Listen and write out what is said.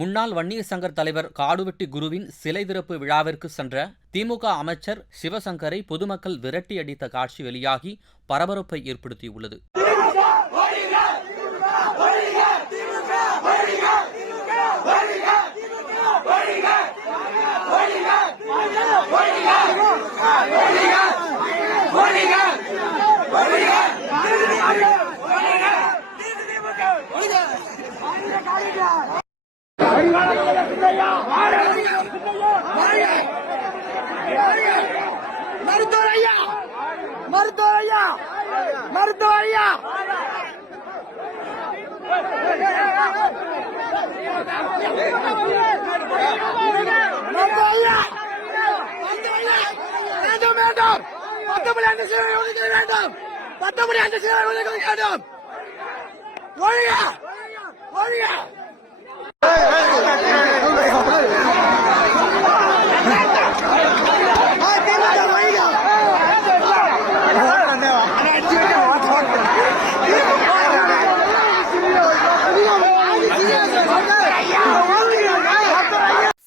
முன்னாள் வன்னியர் சங்கர் தலைவர் காடுவெட்டி குருவின் சிலை திறப்பு விழாவிற்கு சென்ற திமுக அமைச்சர் சிவசங்கரை பொதுமக்கள் விரட்டி அடித்த காட்சி வெளியாகி பரபரப்பை ஏற்படுத்தியுள்ளது Yeah. மருத்துவர் ஐயா மருத்துவர் ஐயா மருத்துவர் ஐயா வேண்டும் வேண்டும் பத்தொன்பது அந்த சீரை ஒதுக்க வேண்டும் பத்தொன்பது அந்த ஒதுக்க வேண்டும்